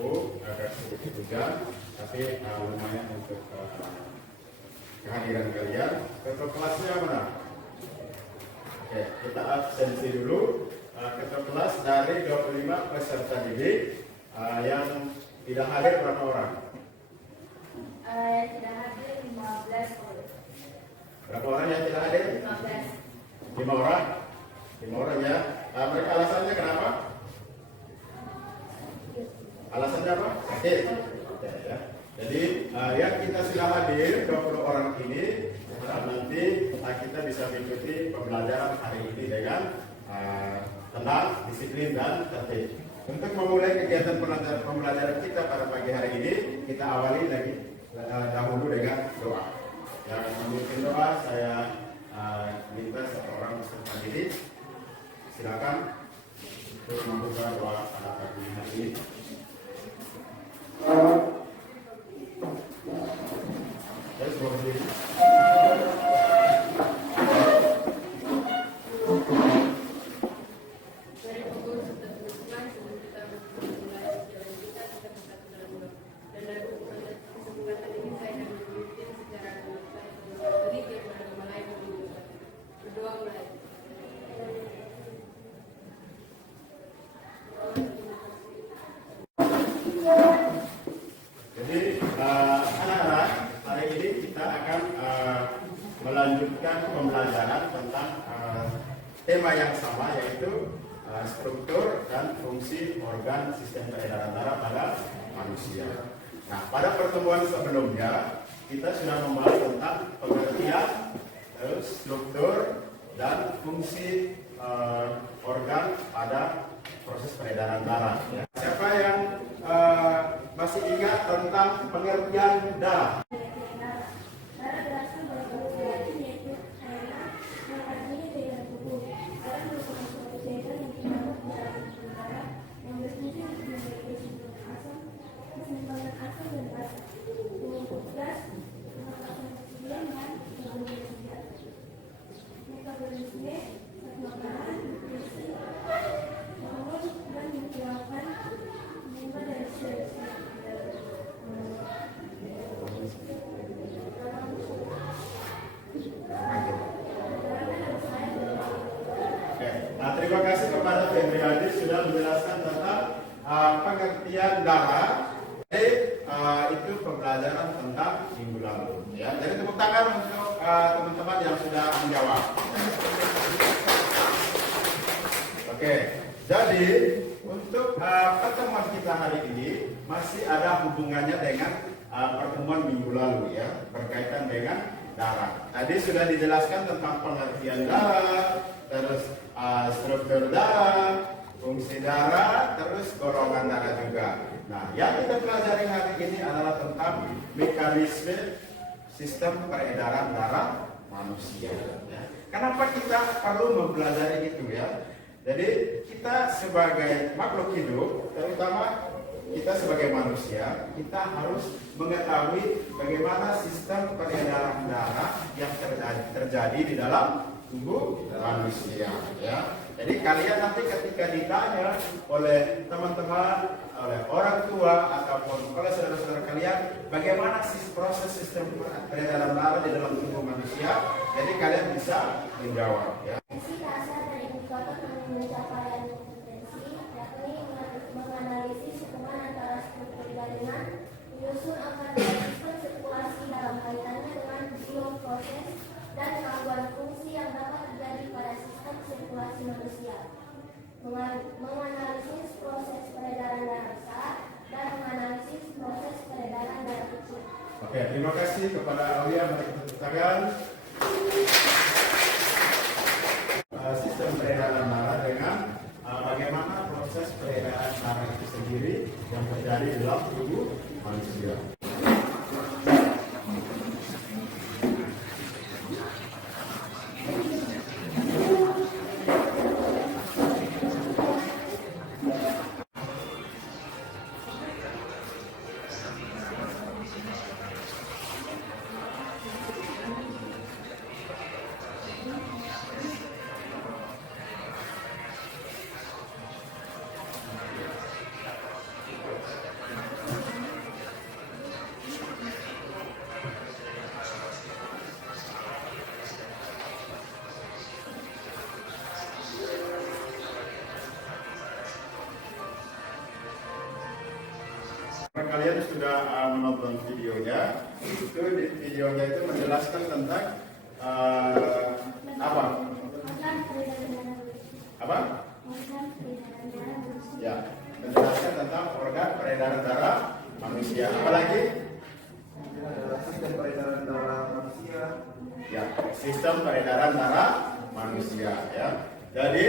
suhu agak sedikit hujan, tapi lumayan untuk kehadiran kalian. Ketua kelasnya mana? Oke, kita absensi dulu. Ketua kelas dari 25 peserta didik yang tidak hadir berapa orang? Yang tidak hadir 15 orang. Berapa orang yang tidak hadir? 15. 5 orang? 5 orang ya. Mereka alasannya kenapa? Alasannya apa? Sakit. Ya. Jadi yang kita sudah hadir 20 orang ini nanti kita bisa mengikuti pembelajaran hari ini dengan tenang, disiplin dan tertib. Untuk memulai kegiatan pembelajaran kita pada pagi hari ini, kita awali lagi dahulu dengan doa. Yang memimpin doa saya minta seorang peserta didik, silakan untuk membuka doa pada pagi hari ini. Terus berdiri. Melanjutkan pembelajaran tentang tema yang sama, yaitu struktur dan fungsi organ sistem peredaran darah pada manusia. Nah, pada pertemuan sebelumnya kita sudah membahas tentang pengertian, struktur dan fungsi organ pada proses peredaran darah. Siapa yang masih ingat tentang pengertian darah? Terima kasih kepada Fendriadi sudah menjelaskan tentang pengertian darah. Jadi itu pembelajaran tentang minggu lalu. Ya, jadi tepuk tangan untuk teman-teman yang sudah menjawab. Oke, jadi untuk pertemuan kita hari ini masih ada hubungannya dengan pertemuan minggu lalu, ya, berkaitan dengan darah. Tadi sudah dijelaskan tentang pengertian darah, terus struktur darah, fungsi darah, terus golongan darah juga. Nah, yang kita pelajari hari ini adalah tentang mekanisme sistem peredaran darah manusia. Ya. Kenapa kita perlu mempelajari itu, ya? Jadi kita sebagai makhluk hidup, terutama kita sebagai manusia, kita harus mengetahui bagaimana sistem peredaran darah yang terjadi di dalam tubuh manusia, ya. Jadi kalian nanti ketika ditanya oleh teman-teman, oleh orang tua ataupun oleh saudara-saudara kalian, bagaimana proses sistem peredaran darah di dalam tubuh manusia, jadi kalian bisa menjawab, ya. Menganalisis hubungan antara struktur jaringan, menyusun angka sistem sirkulasi dalam kaitannya dengan bioproses dan gangguan fungsi yang dapat terjadi pada sistem sirkulasi manusia, menganalisis proses peredaran darah besar dan menganalisis proses peredaran darah kecil. Oke, terima kasih kepada Aulia. Mari kita tepuk tangan. Sistem peredaran darah dengan bagaimana proses peredaran darah itu sendiri yang terjadi di dalam tubuh manusia. Kalian sudah menonton videonya. Itu di videonya itu menjelaskan tentang apa? Apa? Ya, menjelaskan tentang organ peredaran darah manusia. Apalagi? Sistem peredaran darah manusia. Ya, sistem peredaran darah manusia. Ya, jadi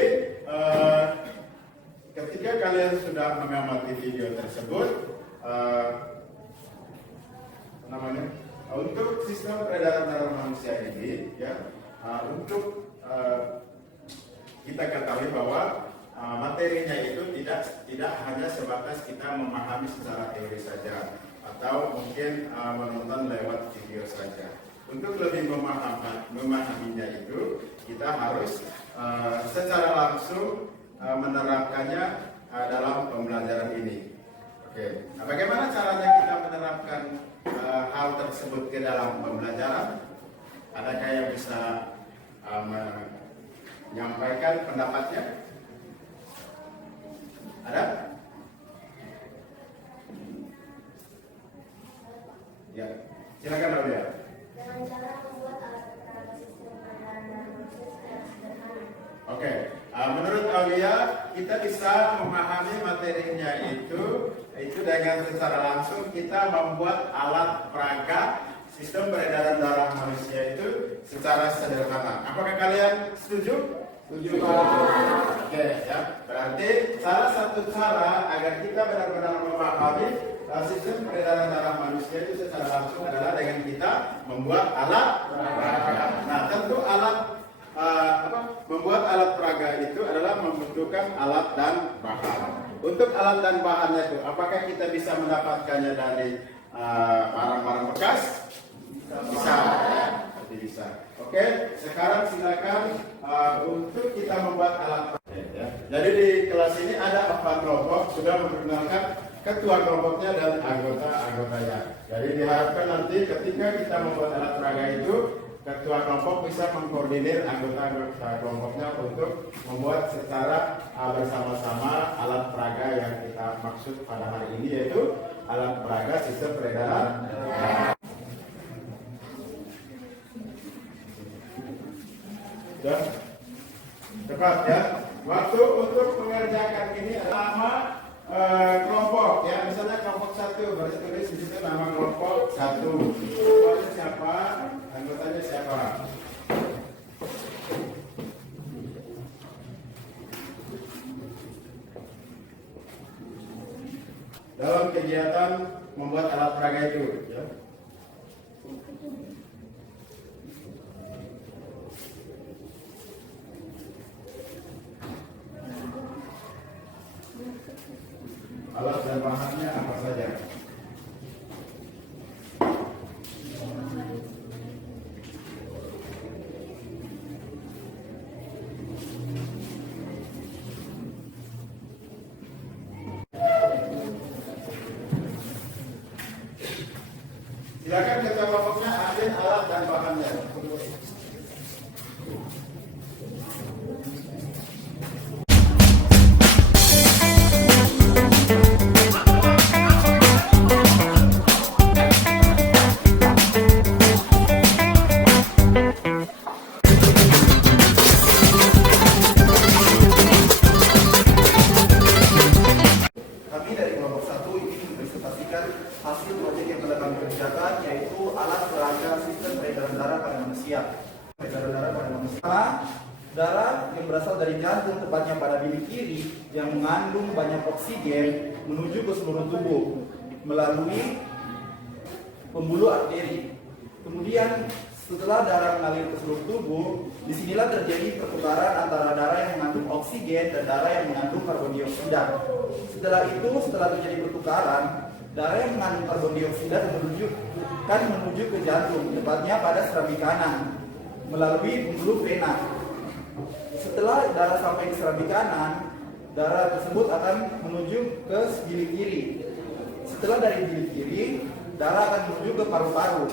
ketika kalian sudah mengamati video tersebut, untuk sistem peredaran darah manusia ini, ya, untuk kita ketahui bahwa materinya itu tidak hanya sebatas kita memahami secara teori saja atau mungkin menonton lewat video saja. Untuk lebih memahaminya itu, kita harus secara langsung menerapkannya dalam pembelajaran ini. Oke, nah, bagaimana caranya kita menerapkan hal tersebut ke dalam pembelajaran? Adakah yang bisa menyampaikan pendapatnya? Ada? Ya, silakan Aulia. Dengan cara membuat alat peraga sistem peredaran darah manusia secara sederhana. Oke, menurut Aulia kita bisa memahami materinya itu dengan secara langsung kita membuat alat peraga sistem peredaran darah manusia itu secara sederhana. Apakah kalian setuju? Setuju. Oke, ya. Berarti salah satu cara agar kita benar-benar memahami sistem peredaran darah manusia itu secara langsung adalah dengan kita membuat alat peraga. Nah, tentu membuat alat peraga itu adalah membutuhkan alat dan bahan. Untuk alat dan bahannya itu, apakah kita bisa mendapatkannya dari barang-barang bekas? Bisa, ya, bisa. Oke, sekarang silakan untuk kita membuat alat peraga. Ya. Jadi di kelas ini ada 4 kelompok, sudah memperkenalkan ketua kelompoknya dan anggota-anggotanya. Jadi diharapkan nanti ketika kita membuat alat peraga itu, ketua kelompok bisa mengkoordinir anggota-anggota kelompoknya untuk membuat secara bersama-sama alat peraga yang kita maksud pada hari ini, yaitu alat peraga sistem peredaran. Ya, cepat ya. Waktu untuk mengerjakan ini nama kelompok ya, misalnya kelompok 1 baris tulis di situ nama kelompok 1. Ketuanya siapa? Anggotanya siapa? Dalam kegiatan membuat alat peraga itu, ya. Alat dan bahannya apa saja? Silakan ketua kelompoknya ambil alat dan bahannya. Kami dari kelompok 1 ingin mempresentasikan hasil proyek yang telah kami kerjakan, yaitu alat peraga sistem peredaran darah pada manusia. Peredaran darah pada manusia, darah yang berasal dari jantung, tepatnya pada bilik kiri, yang mengandung banyak oksigen menuju ke seluruh tubuh melalui pembuluh arteri. Kemudian setelah darah mengalir ke seluruh tubuh, disinilah terjadi pertukaran antara darah yang mengandung oksigen dan darah yang mengandung karbon dioksida. Setelah itu, setelah terjadi pertukaran, darah yang mengandung karbon dioksida menuju ke jantung, tepatnya pada serambi kanan, melalui pembuluh vena. Setelah darah sampai ke serambi kanan, darah tersebut akan menuju ke bilik kiri. Setelah dari bilik kiri, darah akan menuju ke paru-paru.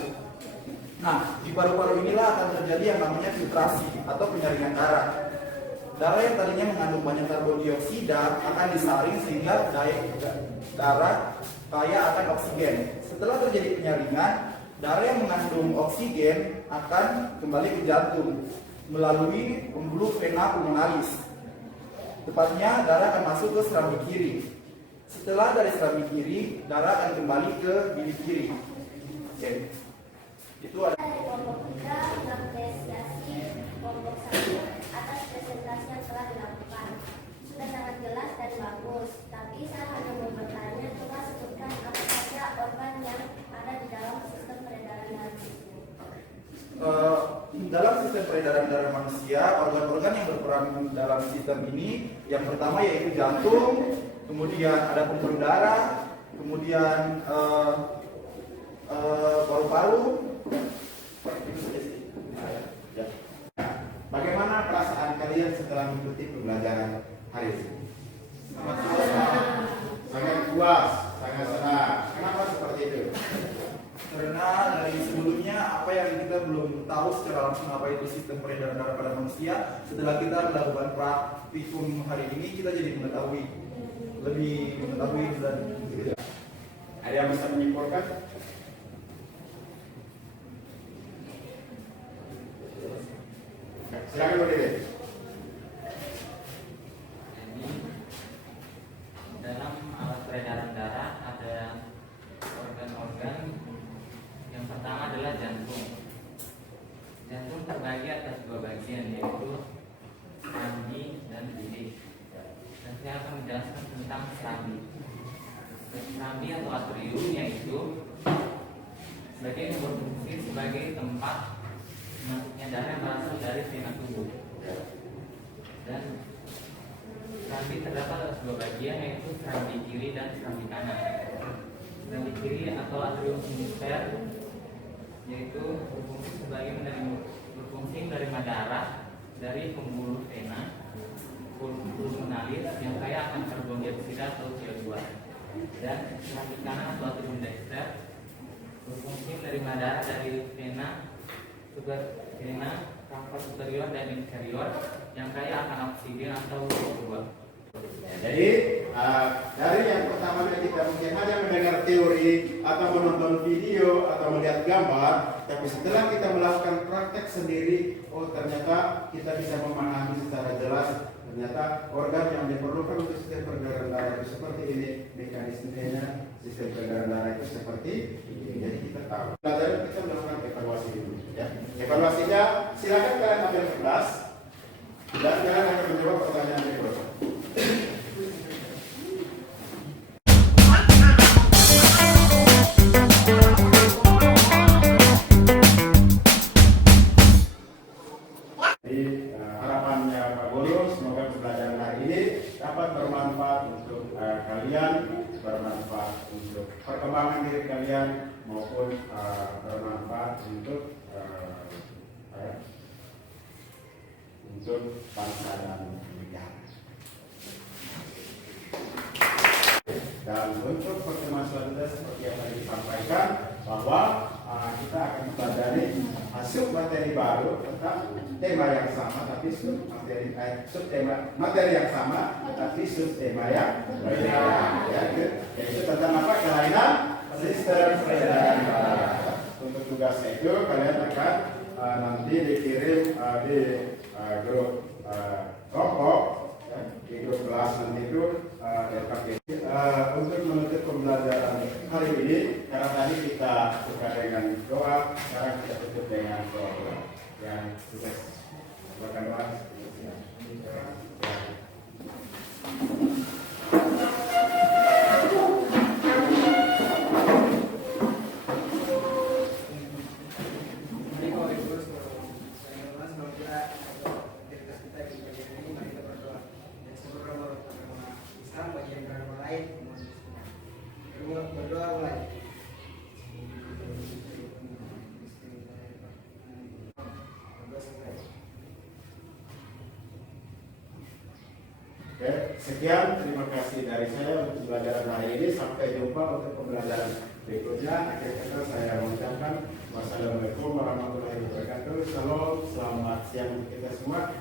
Nah, di paru-paru inilah akan terjadi yang namanya filtrasi atau penyaringan darah. darah yang tadinya mengandung banyak karbon dioksida akan disaring sehingga darah kaya akan oksigen. Setelah terjadi penyaringan, darah yang mengandung oksigen akan kembali ke jantung melalui pembuluh vena pulmonalis. Tepatnya darah akan masuk ke serambi kiri. Setelah dari serambi kiri, darah akan kembali ke bilik kiri. Oke. Itu ada. Dari kelompok 3 mengapresiasi kelompok 1 atas presentasi yang telah dilakukan. Sudah sangat jelas dan bagus, tapi saya hanya mau bertanya, coba sebutkan apa saja organ yang ada di dalam sistem peredaran darah itu. Dalam sistem peredaran darah manusia, organ-organ yang berperan dalam sistem ini, yang pertama yaitu jantung, kemudian ada pembuluh darah, kemudian paru-paru. Itu saja sih. Ya. Bagaimana perasaan kalian setelah mengikuti pembelajaran hari ini? Sangat puas, sangat senang. Kenapa seperti itu? Karena dari sebelumnya apa yang kita belum tahu secara langsung apa itu sistem peredaran darah pada manusia, setelah kita melakukan praktikum hari ini kita jadi mengetahui dan gitu. Ada yang bisa menyimpulkan? Silakan berdiri. Jadi dalam alat peredaran darah ada organ-organ. Yang pertama adalah jantung. Jantung terbagi atas dua bagian, yaitu serambi dan bilik. Dan saya akan menjelaskan tentang serambi. Serambi atau atrium yaitu sebagai berfungsi sebagai tempat masuknya darah yang berasal dari vena tubuh. Dan serambi terdapat atas dua bagian, yaitu serambi kiri dan serambi kanan. Serambi kiri atau atrium hemisfer yaitu berfungsi menerima darah dari pembuluh vena pulmonalis yang kaya akan karbon dioksida atau CO2. Dan serambi kanan atau atrium dexter berfungsi menerima darah dari vena kampa superior dan inferior yang kaya akan oksigen atau CO2. Jadi dari yang pertama kita mungkin hanya mendengar teori atau menonton video atau melihat gambar, tapi setelah kita melakukan praktek sendiri, oh ternyata kita bisa memahami secara jelas ternyata organ yang diperlukan untuk sistem peredaran darah itu seperti ini, mekanismenya sistem peredaran darah itu seperti ini. Jadi kita tahu. Lalu kita melakukan evaluasi dulu. Ya. Evaluasinya silakan kalian ambil kelas dan kalian akan menjawab pertanyaan berikut. Jadi harapannya Pak Guru, semoga pembelajaran hari ini dapat bermanfaat untuk kalian, bermanfaat untuk perkembangan diri kalian maupun bermanfaat untuk bangsa dan negara. Dan untuk pertemuan selanjutnya seperti yang tadi disampaikan bahwa kita akan mempelajari sub materi baru tentang tema yang sama tapi materi yang sama tetapi sub tema yang berbeda, yaitu tentang apa? Kelainan sistem peredaran darah. Untuk tugasnya itu kalian akan nanti dikirim di grup kelompok, di grup kelas nanti itu untuk menutup pembelajaran hari ini. Karena tadi kita buka dengan doa, sekarang kita tutup dengan doa yang sukses. Silakan doa. Berdoa mulai. Oke, sekian, terima kasih dari saya untuk pembelajaran hari ini. Sampai jumpa untuk pembelajaran berikutnya. Akhir kata saya mengucapkan wassalamualaikum warahmatullahi wabarakatuh. Shalom, selamat siang untuk kita semua.